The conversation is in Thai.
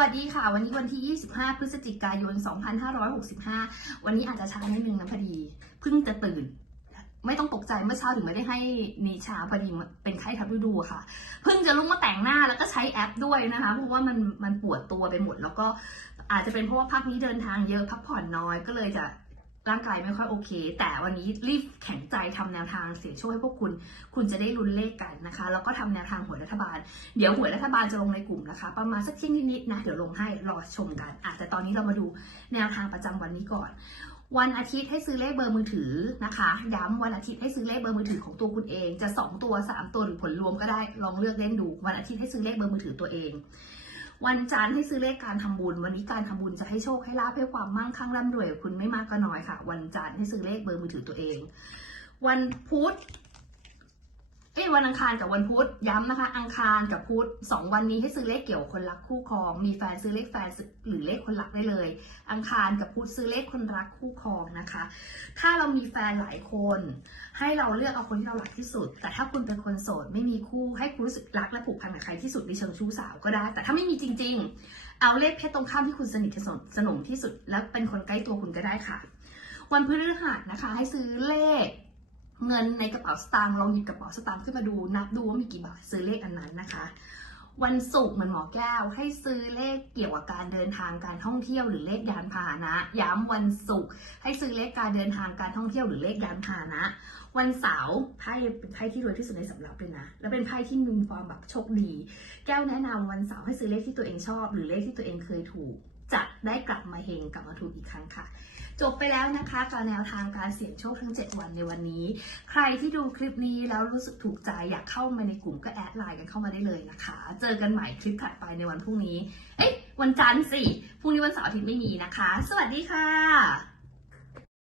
วัสดีค่ะ วันนี้วันที่ 25 พฤศจิกายน 2565 วันนี้อาจจะช้านิดนึงนะพอดีเพิ่งจะตื่น ไม่ต้องตกใจเมื่อเช้าถึงไม่ได้ให้นีชาพอดีเป็นไข้ทับฤดูค่ะ เพิ่งจะลุกมาแต่งหน้าแล้วก็ใช้แอปด้วยนะคะ เพราะว่ามันมันปวดตัวไปหมด แล้วก็อาจจะเป็นเพราะว่าพักนี้เดินทางเยอะพักผ่อนน้อยก็เลยจะ ร่างกายไม่ค่อยโอเค แต่วันนี้รีบแข็งใจทำแนวทางเสียงโชคให้พวกคุณ คุณจะได้ลุ้นเลขกันนะคะ แล้วก็ทำแนวทางหวยรัฐบาล เดี๋ยวหวยรัฐบาลจะลงในกลุ่มนะคะ ประมาณสักเที่ยงนิดๆนะ เดี๋ยวลงให้รอชมกันอะแต่ตอนนี้เรามาดูแนวทางประจำวันนี้ก่อน วันอาทิตย์ให้ซื้อเลขเบอร์มือถือนะคะ ย้ำวันอาทิตย์ให้ซื้อเลขเบอร์มือถือของตัวคุณเอง จะ 2 ตัว 3 ตัวหรือผลรวมก็ได้ ลองเลือกเล่นดู วันอาทิตย์ให้ซื้อเลขเบอร์มือถือตัวเอง วันจันทร์ให้ซื้อเลขการทำบุญ วันนี้การทำบุญจะให้โชคให้ลาภให้ความมั่งคั่งร่ำรวยคุณไม่มากก็น้อยค่ะ วันจันทร์ให้ซื้อเลขเบอร์มือถือตัวเอง วันพุธ วันอังคารกับวันพุธย้ำนะคะ อังคารกับพุธสองวันนี้ให้ซื้อเลขเกี่ยวคนรักคู่ครอง มีแฟนซื้อเลขแฟนหรือเลขคนรักได้เลย อังคารกับพุธซื้อเลขคนรักคู่ครองนะคะ ถ้าเรามีแฟนหลายคน ให้เราเลือกเอาคนที่เรารักที่สุด แต่ถ้าคุณเป็นคนโสดไม่มีคู่ให้คุณรู้สึกรักและผูกพันกับใครที่สุดในเชิงชู้สาวก็ได้ แต่ถ้าไม่มีจริง ๆ เอาเลขเพศตรงข้ามที่คุณสนิทสนมที่สุด และเป็นคนใกล้ตัวคุณก็ได้ค่ะ วันพฤหัสนะคะ ให้ซื้อเลข เงินในกระเป๋าสตางค์ลองหยิบกระเป๋าสตางค์ขึ้นมาดูนับดูว่ามีกี่บาทซื้อเลขอันนั้นนะคะ วันศุกร์เหมือนหมอแก้ว ให้ซื้อเลขเกี่ยวกับการเดินทางการท่องเที่ยวหรือเลขยานพาหนะ ย้ำวันศุกร์ให้ซื้อเลขการเดินทางการท่องเที่ยวหรือเลขยานพาหนะ วันเสาร์ไพ่เป็นไพ่ที่รวยที่สุดในสำรับเลยนะ และเป็นไพ่ที่มีความแบบโชคดี แก้วแนะนำวันเสาร์ให้ซื้อเลขที่ตัวเองชอบ หรือเลขที่ตัวเองเคยถูกจะได้กลับมาเฮงกลับมาถูกอีกครั้งค่ะ จบไปแล้วนะคะกับแนวทางการเสี่ยงโชคทั้ง 7 วันในวันนี้ ใครที่ดูคลิปนี้แล้วรู้สึกถูกใจอยากเข้ามาในกลุ่มก็แอดไลน์กันเข้ามาได้เลยนะคะ เจอกันใหม่คลิปถัดไปในวันพรุ่งนี้ เอ๊ะวันจันทร์สิ พรุ่งนี้วันเสาร์อาทิตย์ไม่มีนะคะ สวัสดีค่ะ